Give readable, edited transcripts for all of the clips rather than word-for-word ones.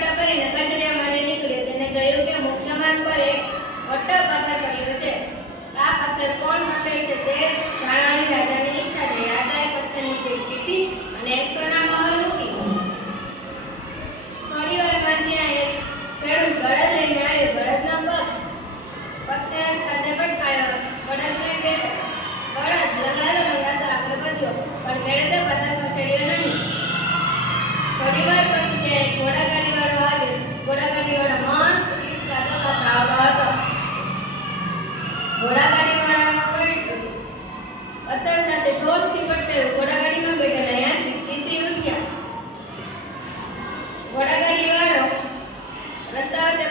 સપાટા કરીને કચરિયા માટે નીકળ્યો. તેને જોયું કે મુખ્ય માર્ગ પર એક મોટો પથ્થર પડ્યો છે. આ પથ્થર કોણ ખસેડશે તે જાણવાની રાજાની ઈચ્છા થઈ. રાજાએ પથ્થર નીચે ચીઠી અને એક સોના મહોર મૂકી. થોડી વારમાં ત્યાં એક ખેડૂત બળદ લઈને આવ્યો. બળદનો પગ પથ્થર સાથે પટકાયો. બળદને કે બળદ લંગડાતો આગળ વધ્યો, પણ ખેડૂતે પથ્થર ખસેડ્યો નહીં. થોડી વાર પછી ત્યાં એક ઘોડાગાડીવાળો આવ્યો. ઘોડાગાડીવાળો મસ્ત ગીત ગાતો આવતો હતો. ઘોડાગાડીવાળાનો પલટો પથ્થર સાથે જોશથી પટકાયો. ઘોડાગાડીમાં બેઠેલા યાત્રિક ચીસી ઉઠ્યા. ઘોડાગાડીવાળો રસ્તા વચ્ચે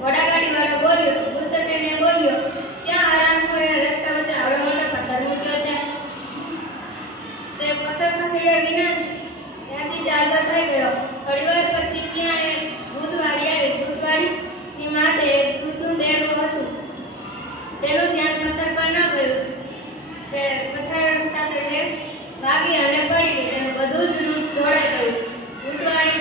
ઘોડાગાડીવાળો બોલ્યો, ગુસ્સે થઈને બોલ્યો, ક્યાં હરામખોરે રસ્તા વચ્ચે આવડો મોટો પથ્થર મૂક્યો છે? તે પથ્થર ખસેડ્યા વિના ત્યાંથી ચાલતો થઈ ગયો. થોડી વાર પછી ત્યાં એક દૂધવાળી આવી. દૂધવાળીની માથે એક દૂધનું બેડું હતું. તેનું ધ્યાન પથ્થર પર ન ગયું. તે પથ્થર સાથે ઠેસ ભાગી અને પડી ગઈ. તેનું બધું જ રૂપ જોડાઈ ગયું. દૂધવાળી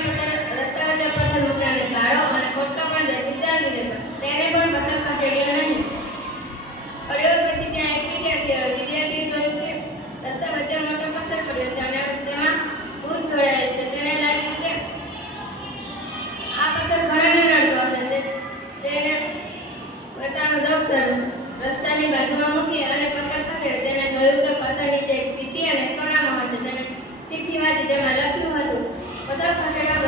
રસ્તા વચ્ચે પથ્થર મૂકનારને ગાળો અને ખોટકો પણ દેતી ચાલી ગઈ. તેને પણ પથ્થર ખસેડ્યો નહીં. થોડી વાર પછી ત્યાં એક વિદ્યાર્થી આવ્યો. વિદ્યાર્થીએ જોયું કે રસ્તા વચ્ચે મોટો પથ્થર પડ્યો છે અને તેમાં ભૂત ઢોળાયેલ છે. તેને લાગ્યું કે આ પથ્થર ઘણાને નડતો હશે. તેને પોતાનું દફતર રસ્તાની બાજુમાં મૂકી અને પથ્થર ખસેડ્યો. તેને જોયું કે પથ્થર નીચે એક ચીઠી અને સોના મહોર છે. તેને ચીઠી વાંચી. તેમાં લખ્યું હતું, પથ્થર ખસેડવા